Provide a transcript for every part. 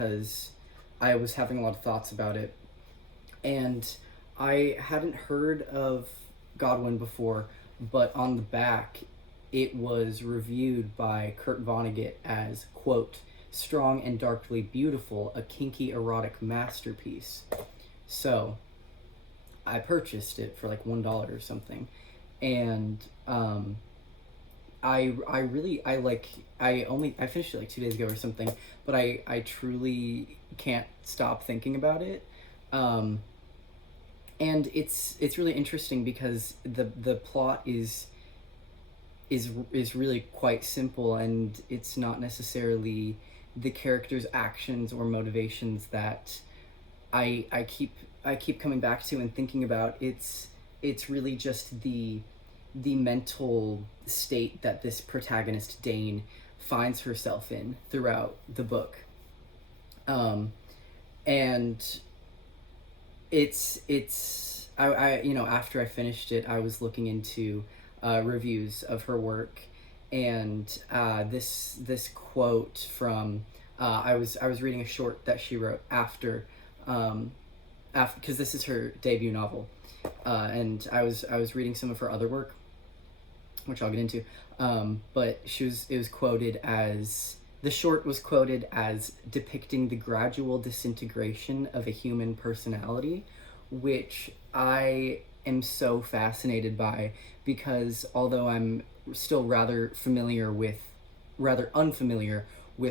because I was having a lot of thoughts about it, and I hadn't heard of Godwin before, but on the back, it was reviewed by Kurt Vonnegut as, quote, strong and darkly beautiful, a kinky erotic masterpiece. So I purchased it for like $1 or something, and I finished it like 2 days ago or something, but I truly can't stop thinking about it. And it's really interesting because the plot is really quite simple, and it's not necessarily the characters' actions or motivations that I keep coming back to and thinking about. It's really just the mental state that this protagonist Dane finds herself in throughout the book, and I after I finished it, I was looking into reviews of her work, and this quote from I was reading a short that she wrote after, because this is her debut novel, and I was reading some of her other work, which I'll get into. But it was quoted as, the short was quoted as depicting the gradual disintegration of a human personality, which I am so fascinated by, because although I'm still rather unfamiliar with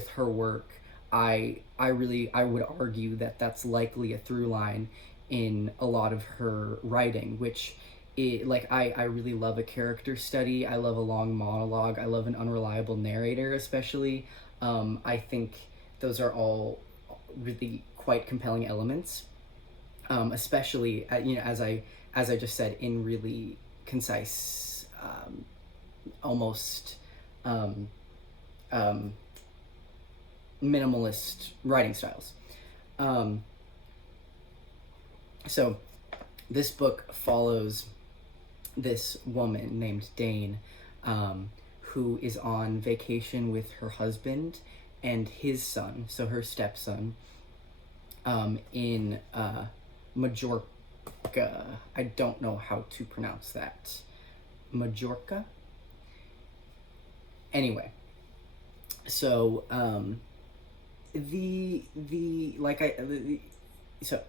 her work, I would argue that that's likely a through line in a lot of her writing, which I really love a character study. I love a long monologue. I love an unreliable narrator, especially. I think those are all really quite compelling elements, especially as I just said, in really concise, almost minimalist writing styles. So this book follows this woman named Dane, who is on vacation with her husband and his son, so her stepson, in Majorca. I don't know how to pronounce that. Majorca? Anyway, so so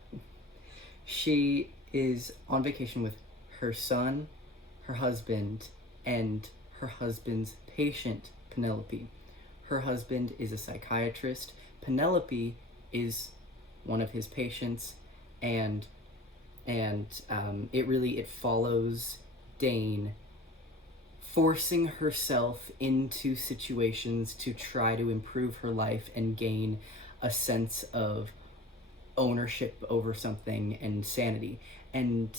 she is on vacation with her son, her husband, and her husband's patient, Penelope. Her husband is a psychiatrist. Penelope is one of his patients, and it follows Dane forcing herself into situations to try to improve her life and gain a sense of ownership over something and sanity. And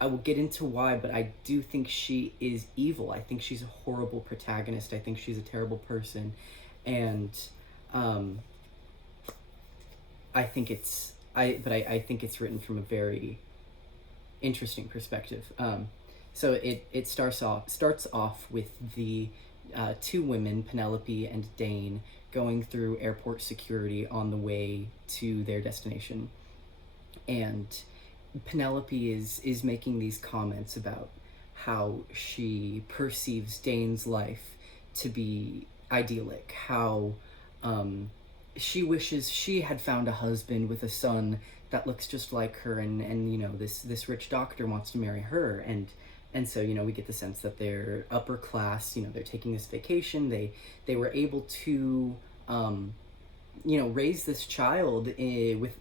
I will get into why, but I do think she is evil. I think she's a horrible protagonist. I think she's a terrible person, and I think it's written from a very interesting perspective. So it starts off with the two women, Penelope and Dane, going through airport security on the way to their destination, and Penelope is making these comments about how she perceives Dane's life to be idyllic, how she wishes she had found a husband with a son that looks just like her, and this rich doctor wants to marry her, and so we get the sense that they're upper class. They're taking this vacation. They were able to raise this child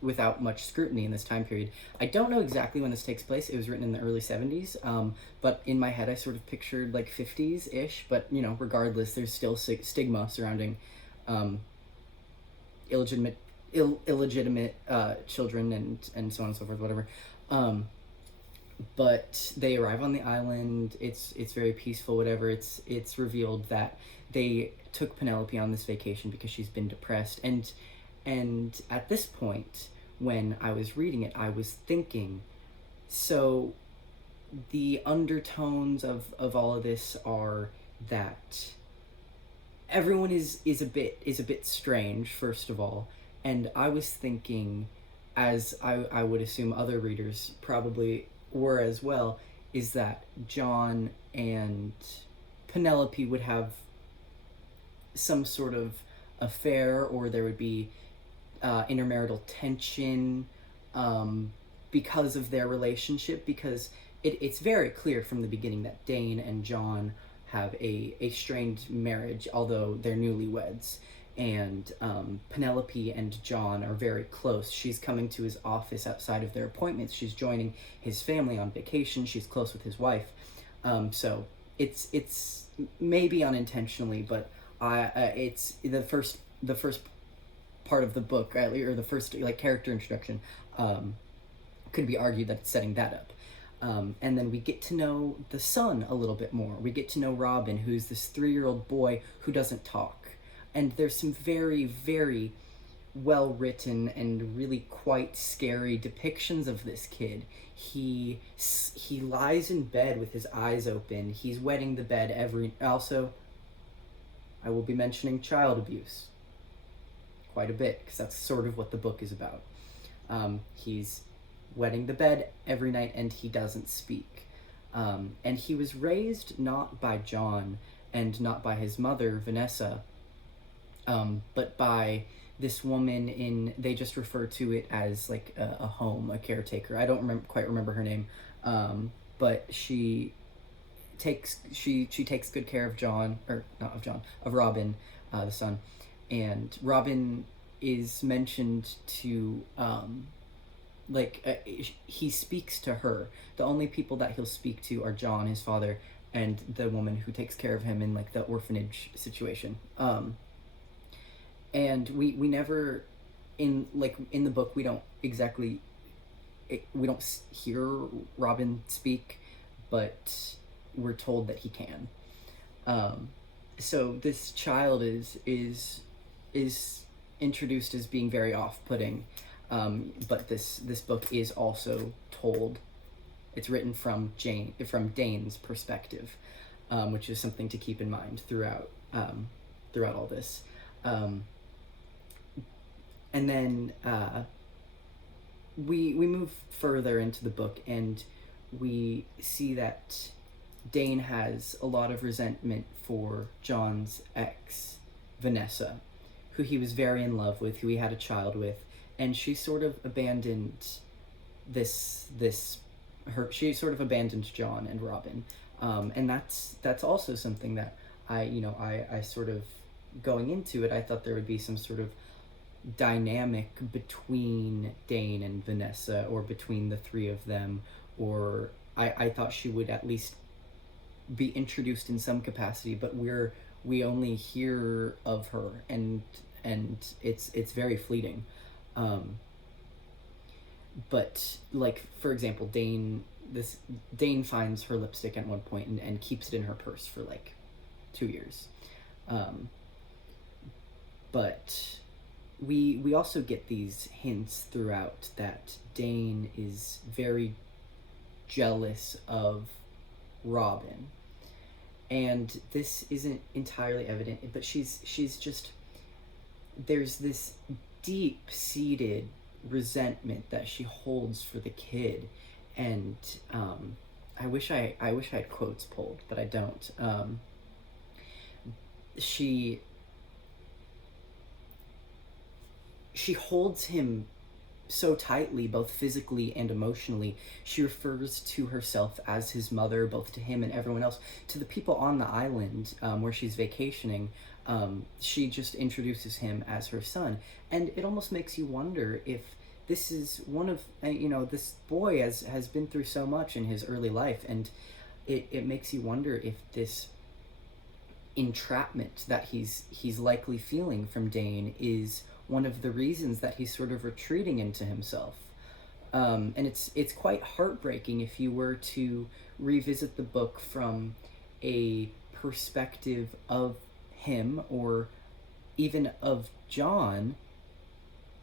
without much scrutiny in this time period. I don't know exactly when this takes place. It was written in the early 70s, but in my head I sort of pictured like 50s-ish, but regardless, there's still stigma surrounding illegitimate children and so on and so forth, whatever. But they arrive on the island. It's very peaceful, whatever. It's revealed that they took Penelope on this vacation because she's been depressed, and at this point, when I was reading it, I was thinking, so the undertones of all of this are that everyone is a bit strange, first of all, and I was thinking, as I would assume other readers probably were as well, is that John and Penelope would have some sort of affair, or there would be intermarital tension, because of their relationship, because it's very clear from the beginning that Dane and John have a strained marriage, although they're newlyweds. And Penelope and John are very close. She's coming to his office outside of their appointments. She's joining his family on vacation. She's close with his wife. So it's maybe unintentionally, but it's the first part of the book, or the first like character introduction, could be argued that it's setting that up. And then we get to know the son a little bit more. We get to know Robin, who's this 3-year-old boy who doesn't talk. And there's some very, very well written and really quite scary depictions of this kid. He lies in bed with his eyes open. He's wetting the bed every... Also, I will be mentioning child abuse quite a bit, because that's sort of what the book is about. He's wetting the bed every night, and he doesn't speak. And he was raised not by John and not by his mother, Vanessa, but by this woman in... They just refer to it as like a home, a caretaker. I don't quite remember her name, but she takes good care of John, or not of John, of Robin, the son. And Robin is mentioned to, he speaks to her. The only people that he'll speak to are John, his father, and the woman who takes care of him in like the orphanage situation. And we never, in the book, we don't exactly, we don't hear Robin speak, but we're told that he can. So this child is introduced as being very off-putting, but this book is also told. It's written from Dane's perspective, which is something to keep in mind throughout all this. And then we move further into the book, and we see that Dane has a lot of resentment for John's ex, Vanessa, who he was very in love with, who he had a child with, and she sort of abandoned she sort of abandoned John and Robin, and that's also something that I sort of, going into it, I thought there would be some sort of dynamic between Dane and Vanessa, or between the three of them, or I thought she would at least be introduced in some capacity, but we only hear of her, and it's very fleeting. But like, for example, Dane finds her lipstick at one point and keeps it in her purse for like 2 years. But we also get these hints throughout that Dane is very jealous of Robin. And this isn't entirely evident, but she's just... There's this deep-seated resentment that she holds for the kid, and I wish I had quotes pulled, but I don't. She holds him so tightly, both physically and emotionally. She refers to herself as his mother, both to him and everyone else. To the people on the island where she's vacationing, she just introduces him as her son. And it almost makes you wonder if this is one of, this boy has been through so much in his early life, and it makes you wonder if this entrapment that he's likely feeling from Dane is one of the reasons that he's sort of retreating into himself. And it's quite heartbreaking if you were to revisit the book from a perspective of him, or even of John.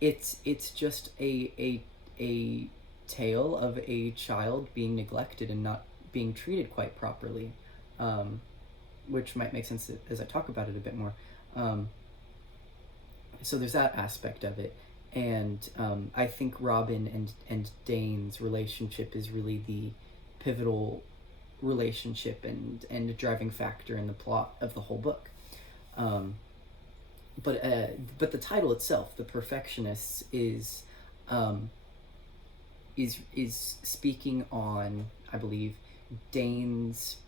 It's just a tale of a child being neglected and not being treated quite properly, which might make sense as I talk about it a bit more. So there's that aspect of it, and I think Robin and Dane's relationship is really the pivotal relationship and driving factor in the plot of the whole book. Um, but the title itself, The Perfectionists, um, is speaking on, I believe, Dane's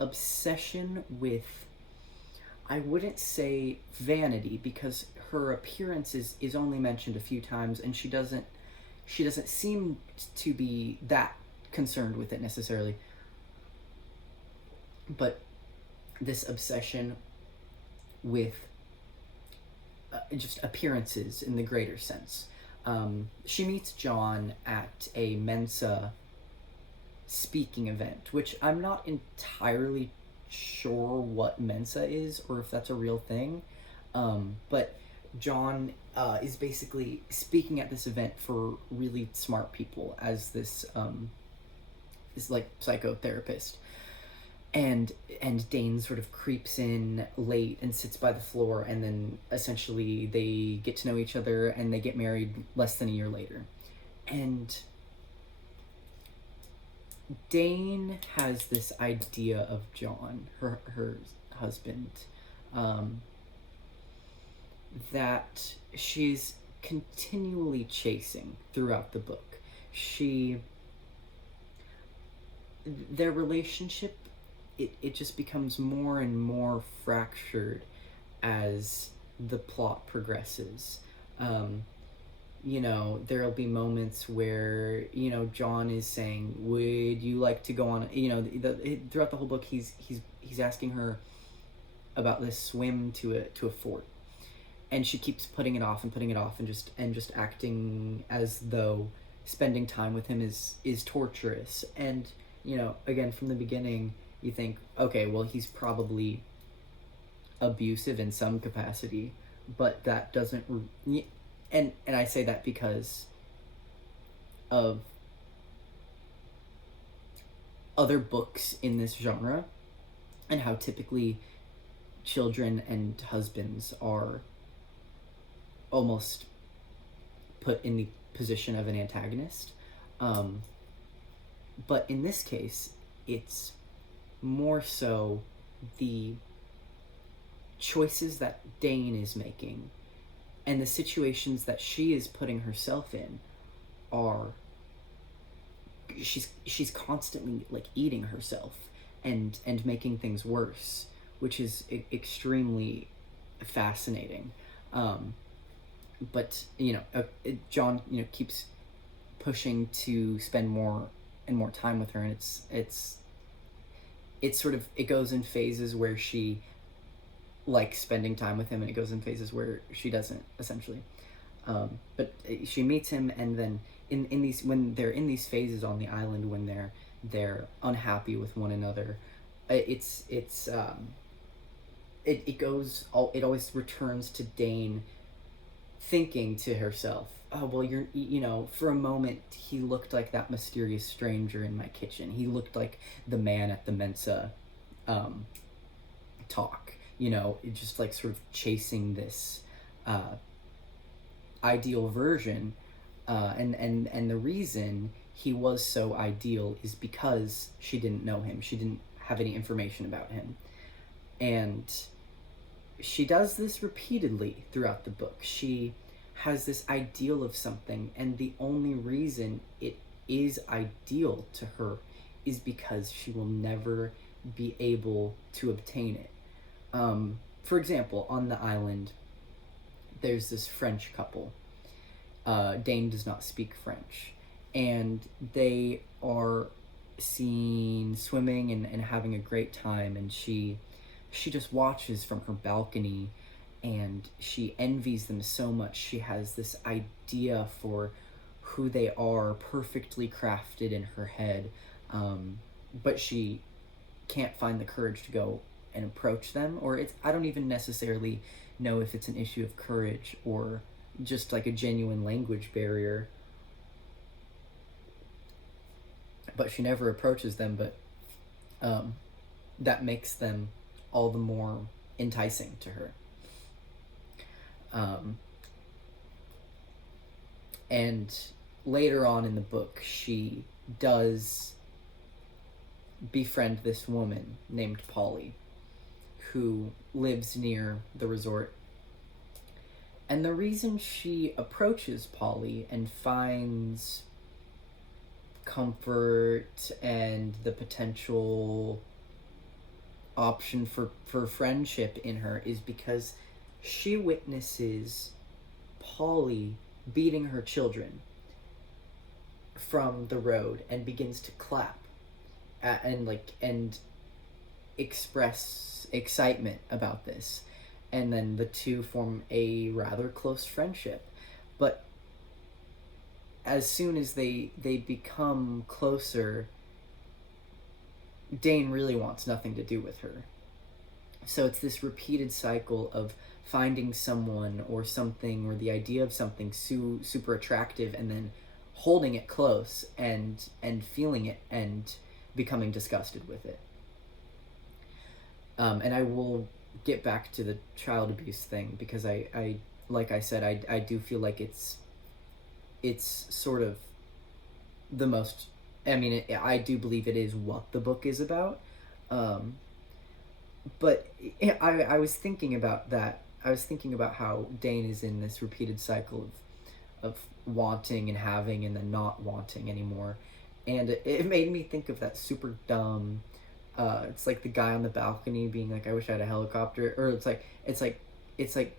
obsession with, I wouldn't say vanity, because her appearance is only mentioned a few times, and she doesn't seem to be that concerned with it necessarily. But this obsession with just appearances in the greater sense. She meets John at a Mensa speaking event, which I'm not entirely sure what Mensa is or if that's a real thing. But John is basically speaking at this event for really smart people as this like psychotherapist. And Dane sort of creeps in late and sits by the floor, and then essentially they get to know each other and they get married less than a year later. And Dane has this idea of John, her husband, um, that she's continually chasing throughout the book. Their relationship, it just becomes more and more fractured as the plot progresses. There'll be moments where, John is saying, would you like to go on, throughout the whole book, he's asking her about this swim to a fort. And she keeps putting it off and just acting as though spending time with him is torturous. And, again, from the beginning, you think, okay, well, he's probably abusive in some capacity, but that doesn't, and I say that because of other books in this genre and how typically children and husbands are almost put in the position of an antagonist. But in this case, it's more so the choices that Dane is making and the situations that she is putting herself in are, she's constantly like eating herself and making things worse, which is extremely fascinating. But John keeps pushing to spend more and more time with her, and it's sort of, it goes in phases where she likes spending time with him, and it goes in phases where she doesn't, essentially. But she meets him, and then in these, when they're in these phases on the island, when they're unhappy with one another, it always returns to Dane thinking to herself, oh, well, for a moment he looked like that mysterious stranger in my kitchen. He looked like the man at the Mensa talk, just like sort of chasing this ideal version. And the reason he was so ideal is because she didn't know him. She didn't have any information about him. And she does this repeatedly throughout the book. She has this ideal of something, and the only reason it is ideal to her is because she will never be able to obtain it. For example, on the island, there's this French couple. Dane does not speak French, and they are seen swimming and having a great time, and she just watches from her balcony, and she envies them so much. She has this idea for who they are perfectly crafted in her head, but she can't find the courage to go and approach them. Or I don't even necessarily know if it's an issue of courage or just like a genuine language barrier, but she never approaches them. But that makes them all the more enticing to her. Um, and later on in the book, she does befriend this woman named Polly, who lives near the resort. And the reason she approaches Polly and finds comfort and the potential option for friendship in her is because she witnesses Polly beating her children from the road and begins to clap and express excitement about this, and then the two form a rather close friendship. But as soon as they become closer, Dane really wants nothing to do with her. So it's this repeated cycle of finding someone or something or the idea of something super attractive, and then holding it close and feeling it and becoming disgusted with it. And I will get back to the child abuse thing, because I like I said, I do feel like it's sort of the most, I mean, I do believe it is what the book is about. But I was thinking about that. I was thinking about how Dane is in this repeated cycle of wanting and having and then not wanting anymore. And it made me think of that super dumb, it's like the guy on the balcony being like, I wish I had a helicopter. Or it's like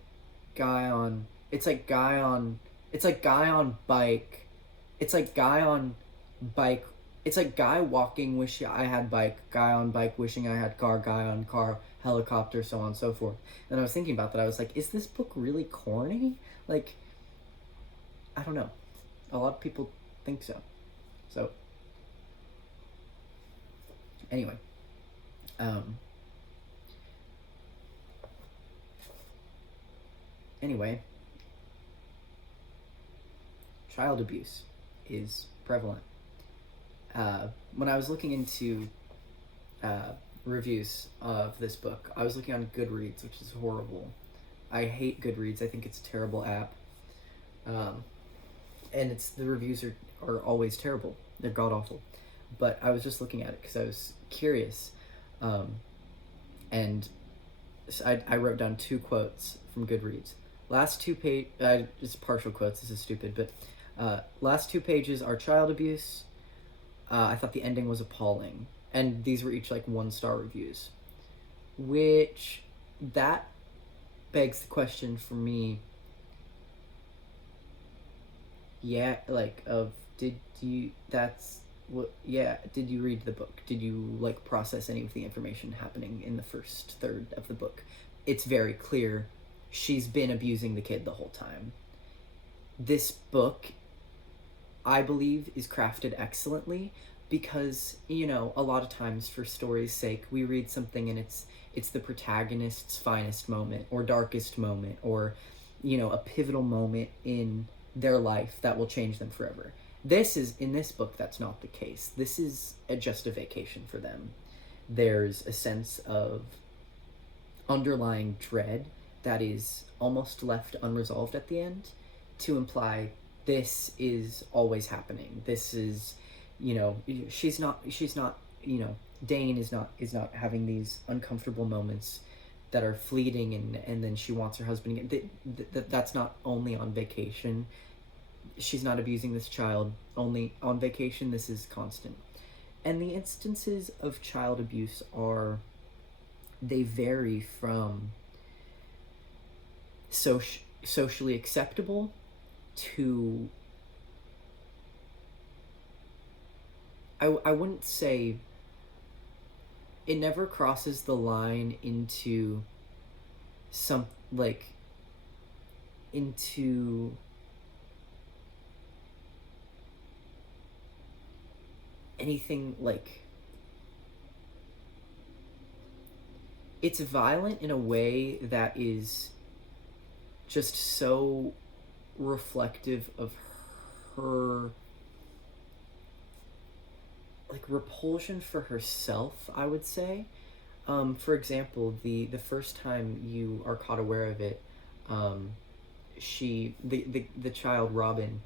guy on, it's like guy on, it's like guy on bike. It's like guy on bike. It's like guy walking, wishing I had bike. Guy on bike, wishing I had car. Guy on car, helicopter, so on and so forth. And I was thinking about that. I was like, is this book really corny? Like, I don't know. A lot of people think so. So, anyway. Anyway. Child abuse is prevalent. When I was looking into reviews of this book, I was looking on Goodreads, which is horrible. I hate Goodreads. I think it's a terrible app. And the reviews are always terrible. They're god-awful. But I was just looking at it because I was curious. And I wrote down 2 quotes from Goodreads. Last 2 it's partial quotes, this is stupid, but last 2 pages are child abuse. I thought the ending was appalling. And these were each like 1-star reviews. Which, that begs the question for me. Yeah, like, did you read the book? Did you like process any of the information happening in the first third of the book? It's very clear she's been abusing the kid the whole time. This book, I believe, is crafted excellently because, you know, a lot of times for story's sake, we read something and it's the protagonist's finest moment or darkest moment or, you know, a pivotal moment in their life that will change them forever. In this book, that's not the case. This is just a vacation for them. There's a sense of underlying dread that is almost left unresolved at the end to imply this is always happening. This is, you know, she's not, you know, Dane is not having these uncomfortable moments that are fleeting and then she wants her husband again. That's not only on vacation. She's not abusing this child only on vacation. This is constant. And the instances of child abuse they vary from socially acceptable to, I wouldn't say, it never crosses the line into into anything like, it's violent in a way that is just so reflective of her, like, repulsion for herself, I would say. For example, the first time you are caught aware of it, the child Robin,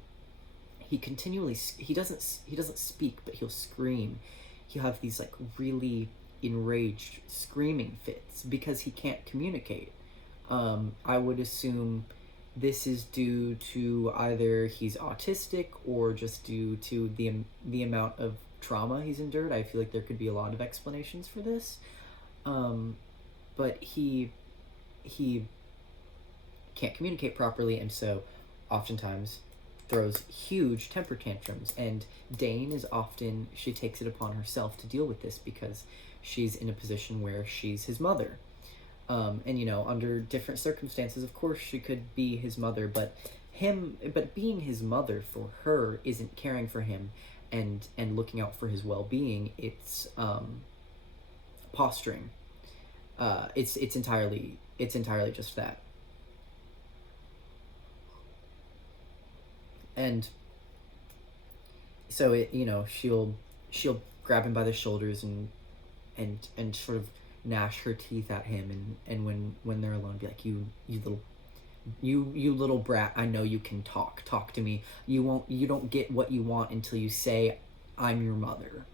he doesn't speak, but he'll scream. He'll have these like really enraged screaming fits because he can't communicate. I would assume this is due to either he's autistic or just due to the amount of trauma he's endured. I feel like there could be a lot of explanations for this. um, but he can't communicate properly, and so oftentimes throws huge temper tantrums. And Dane is often, she takes it upon herself to deal with this because she's in a position where she's his mother. And under different circumstances, of course, she could be his mother, but being his mother for her isn't caring for him and looking out for his well-being. It's posturing. It's entirely just that. And so she'll grab him by the shoulders and sort of gnash her teeth at him, and when they're alone, be like, you little brat, I know you can talk to me. You don't get what you want until you say I'm your mother.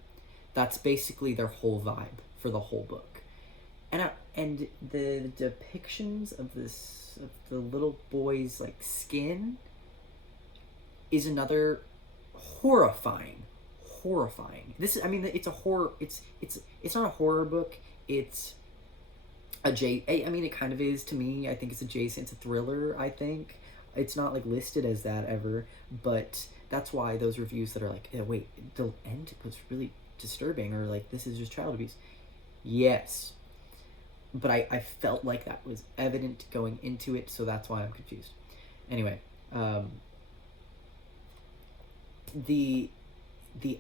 That's basically their whole vibe for the whole book. And the depictions of the little boy's like skin is another horrifying. It's a horror. It's not a horror book. It's it kind of is to me. I think it's adjacent to thriller. I think it's not like listed as that ever, but that's why those reviews that are like, wait, the end was really disturbing, or like this is just child abuse. Yes, but I felt like that was evident going into it, so that's why I'm confused. Anyway, the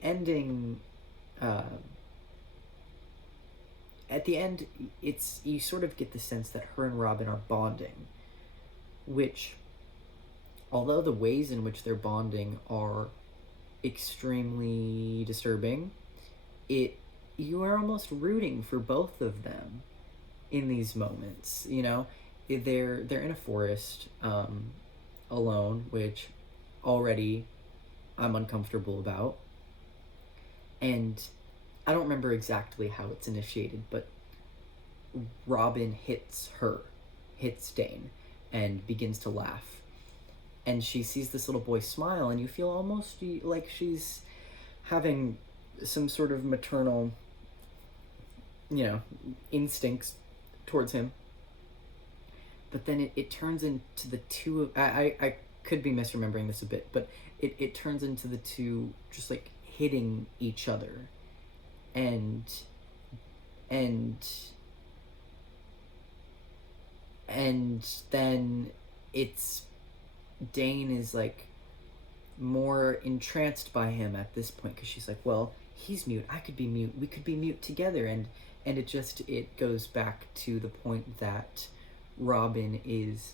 ending, at the end, you sort of get the sense that her and Robin are bonding, which, although the ways in which they're bonding are extremely disturbing, you are almost rooting for both of them in these moments. They're in a forest, alone, which already I'm uncomfortable about. And I don't remember exactly how it's initiated, but Robin hits Dane, and begins to laugh. And she sees this little boy smile, and you feel almost like she's having some sort of maternal, instincts towards him. But then it turns into the two of, I could be misremembering this a bit, but it turns into the two just like hitting each other. And then it's, Dane is like more entranced by him at this point, because she's like, well, he's mute, I could be mute, we could be mute together. And it goes back to the point that Robin is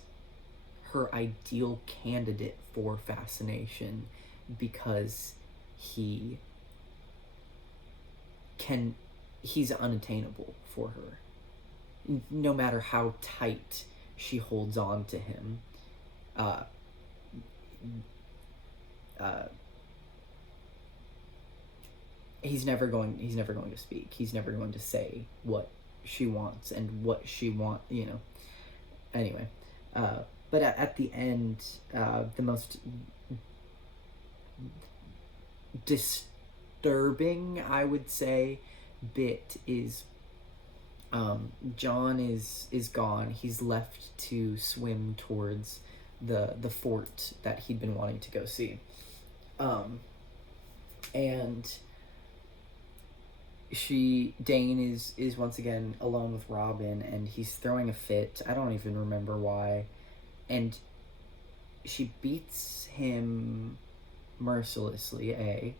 her ideal candidate for fascination, because he's unattainable for her, no matter how tight she holds on to him. He's never going to speak. He's never going to say what she wants and what she anyway. But at the end, the most disturbing, I would say, bit is, John is gone. He's left to swim towards the fort that he'd been wanting to go see. And Dane is once again alone with Robin, and he's throwing a fit. I don't even remember why. And she beats him mercilessly,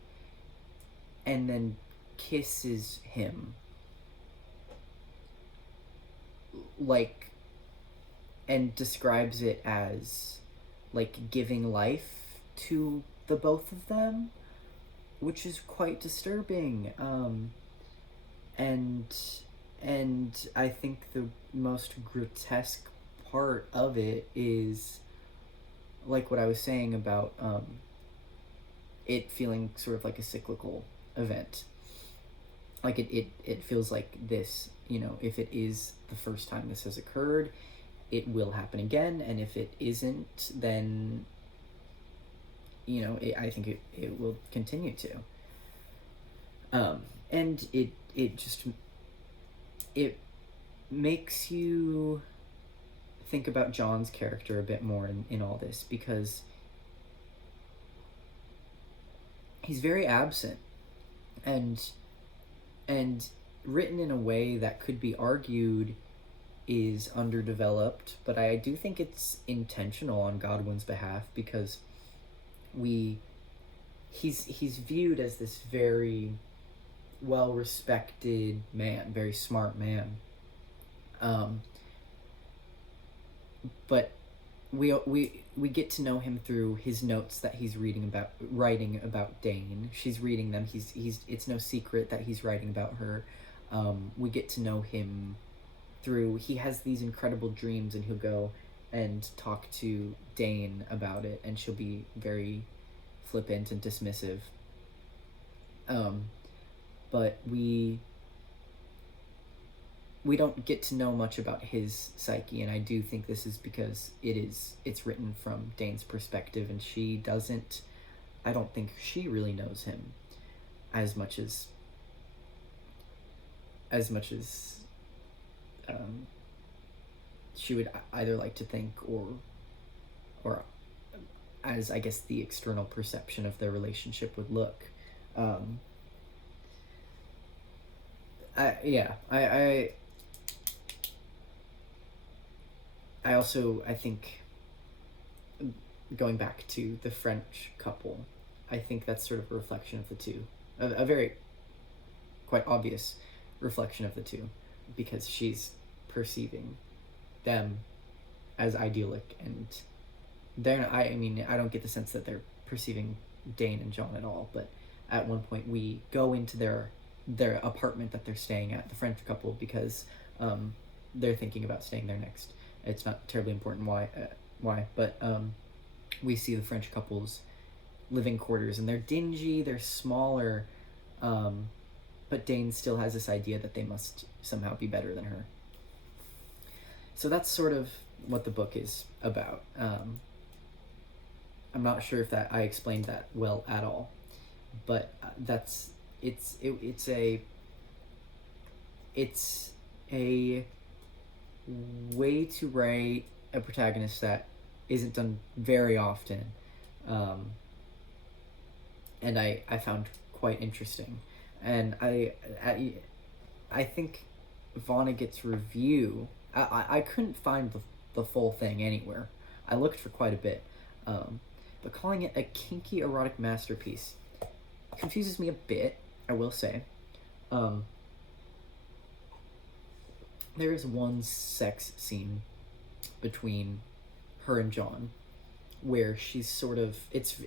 and then kisses him, like, and describes it as like giving life to the both of them, which is quite disturbing. And I think the most grotesque part of it is like what I was saying about it feeling sort of like a cyclical event. Like it feels like this, if it is the first time this has occurred, it will happen again, and if it isn't, then I think it will continue to. And it just it makes you think about John's character a bit more in all this, because he's very absent, and and written in a way that could be argued is underdeveloped, but I do think it's intentional on Godwin's behalf, because he's viewed as this very well respected man, very smart man. But we get to know him through his notes that he's writing about Dane. She's reading them. He's it's no secret that he's writing about her. We get to know him through, he has these incredible dreams, and he'll go and talk to Dane about it, and she'll be very flippant and dismissive. But we don't get to know much about his psyche, and I do think this is because it's written from Dane's perspective, and I don't think she really knows him as much as she would either like to think, or as I guess the external perception of their relationship would look. I also, I think, going back to the French couple, I think that's sort of a reflection of the two, a very quite obvious reflection of the two, because she's perceiving them as idyllic, and I don't get the sense that they're perceiving Dane and John at all, but at one point we go into their apartment that they're staying at, the French couple, because they're thinking about staying there next. It's not terribly important why, but we see the French couple's living quarters, and they're dingy, they're smaller, but Dane still has this idea that they must somehow be better than her. So that's sort of what the book is about. I'm not sure if that I explained that well at all, but it's a way to write a protagonist that isn't done very often, and I found quite interesting, and I think Vonnegut's review, I couldn't find the full thing anywhere. I looked for quite a bit, but calling it a kinky erotic masterpiece confuses me a bit, I will say. There is one sex scene between her and John where she's sort of, it's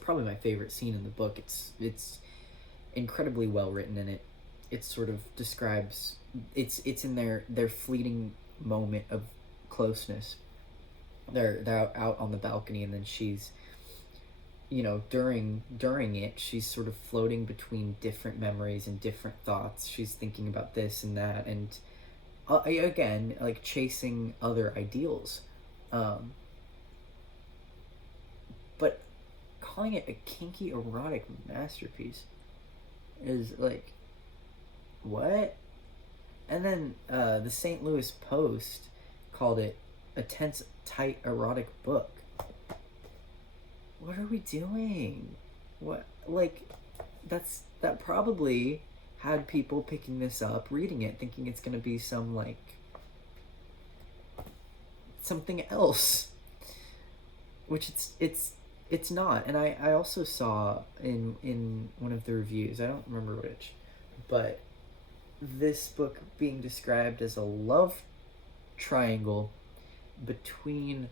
probably my favorite scene in the book. It's incredibly well written, and it sort of describes, it's in their fleeting moment of closeness. They're out on the balcony, and then she's, during it, she's sort of floating between different memories and different thoughts. She's thinking about this and that, and again, like chasing other ideals. But calling it a kinky erotic masterpiece is like, what? And then the St. Louis Post called it a tense, tight, erotic book. What are we doing? What, like, that probably had people picking this up, reading it, thinking it's gonna be some, like, something else, which it's not. And I also saw in one of the reviews, I don't remember which, but this book being described as a love triangle between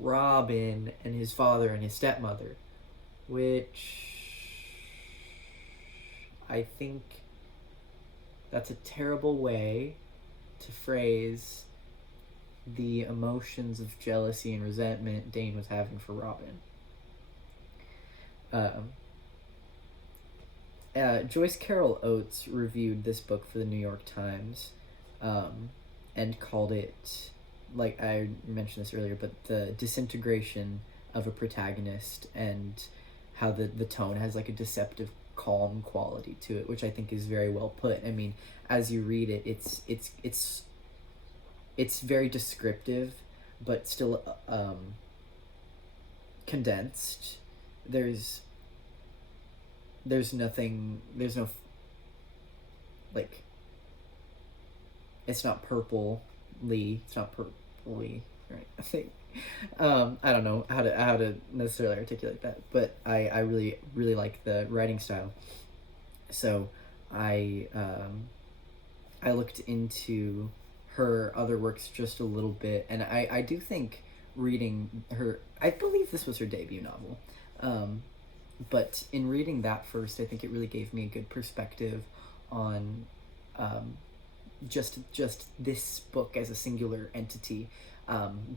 Robin and his father and his stepmother, which I think that's a terrible way to phrase the emotions of jealousy and resentment Dane was having for Robin. Um, Joyce Carol Oates reviewed this book for the New York Times, and called it, like I mentioned this earlier, but the disintegration of a protagonist, and how the tone has like a deceptive calm quality to it, which I think is very well put. I mean, as you read it, it's very descriptive, but still condensed. There's nothing. There's no, like, it's not purpley. It's not purpley, right? I think. I don't know how to necessarily articulate that, but I really like the writing style. So I looked into her other works just a little bit, and I do think reading her, I believe this was her debut novel, but in reading that first, I think it really gave me a good perspective on just this book as a singular entity,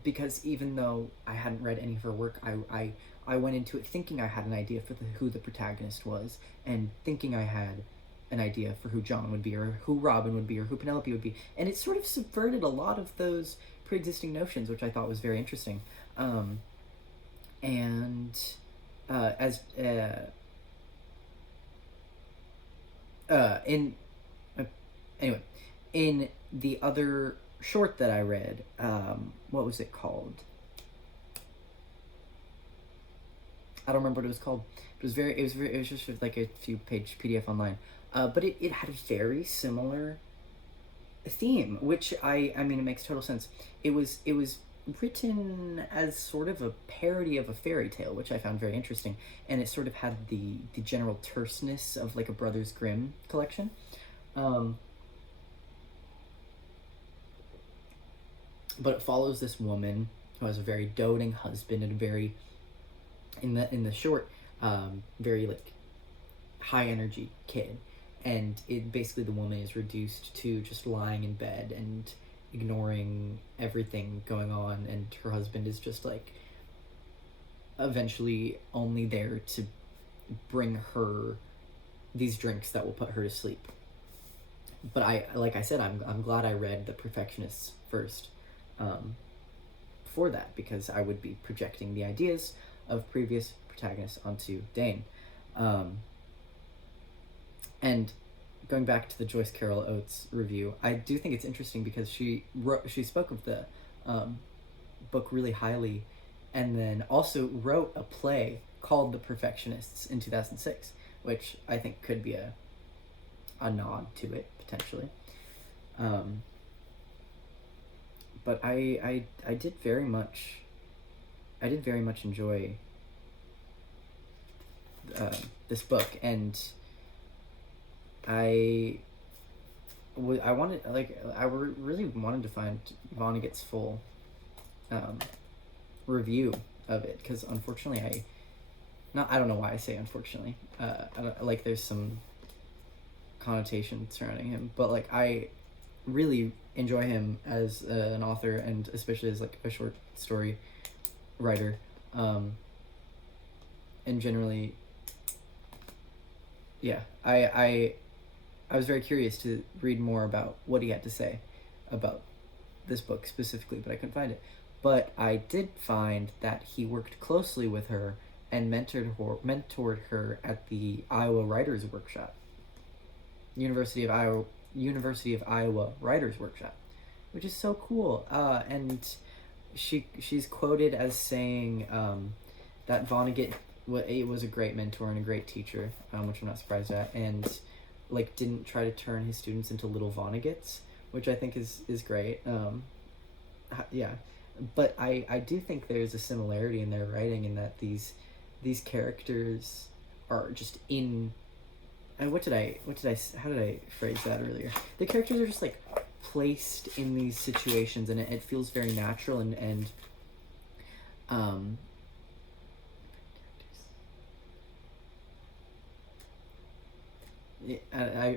because even though I hadn't read any of her work, I went into it thinking I had an idea for who the protagonist was, and thinking I had an idea for who John would be, or who Robin would be, or who Penelope would be, and it sort of subverted a lot of those pre-existing notions, which I thought was very interesting. And as in anyway, in the other short that I read, what was it called? I don't remember what it was called. It was just like a few page PDF online. But it had a very similar theme, which I mean, it makes total sense. It was written as sort of a parody of a fairy tale, which I found very interesting, and it sort of had the general terseness of like a Brothers Grimm collection. But it follows this woman who has a very doting husband, and a very, in the short, very like high energy kid, and it basically, the woman is reduced to just lying in bed and ignoring everything going on, and her husband is just like eventually only there to bring her these drinks that will put her to sleep. But like I said, I'm glad I read The Perfectionists first, for that, because I would be projecting the ideas of previous protagonists onto Dane. And going back to the Joyce Carol Oates review, I do think it's interesting because she spoke of the book really highly, and then also wrote a play called The Perfectionists in 2006, which I think could be a nod to it potentially. But I did very much enjoy this book, and I really wanted to find Vonnegut's full review of it, because unfortunately I don't know why I say unfortunately. Like there's some connotation surrounding him, but like I really enjoy him as an author, and especially as like a short story writer, and generally, yeah, I was very curious to read more about what he had to say about this book specifically, but I couldn't find it. But I did find that he worked closely with her and mentored her at the Iowa Writers Workshop, University of Iowa Writers Workshop, which is so cool. And she's quoted as saying that Vonnegut was a great mentor and a great teacher, which I'm not surprised at, and like didn't try to turn his students into little Vonneguts, which I think is great. Yeah, but I do think there's a similarity in their writing, in that these characters are just in. And how did I phrase that earlier? The characters are just like placed in these situations, and it feels very natural, and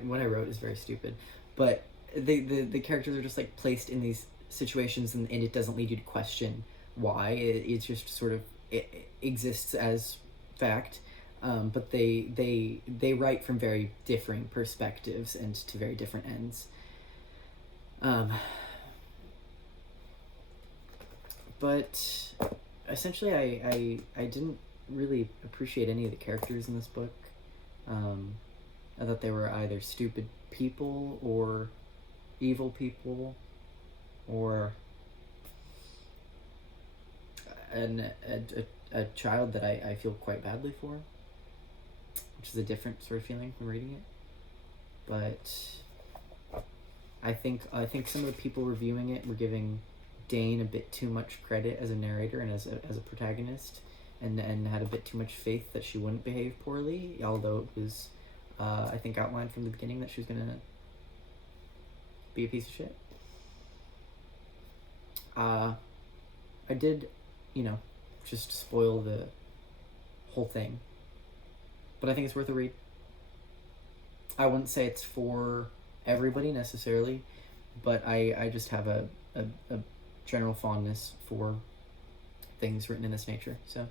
what I wrote is very stupid, but the characters are just like placed in these situations, and it doesn't lead you to question why. It just sort of it exists as fact. But they write from very differing perspectives and to very different ends. Um, but essentially, I didn't really appreciate any of the characters in this book. I thought they were either stupid people or evil people or a child that I feel quite badly for, which is a different sort of feeling from reading it. But I think some of the people reviewing it were giving Dane a bit too much credit as a narrator and as a protagonist, and had a bit too much faith that she wouldn't behave poorly, although it was I think outlined from the beginning that she was gonna be a piece of shit. I did, just spoil the whole thing, but I think it's worth a read. I wouldn't say it's for everybody necessarily, but I just have a general fondness for things written in this nature. So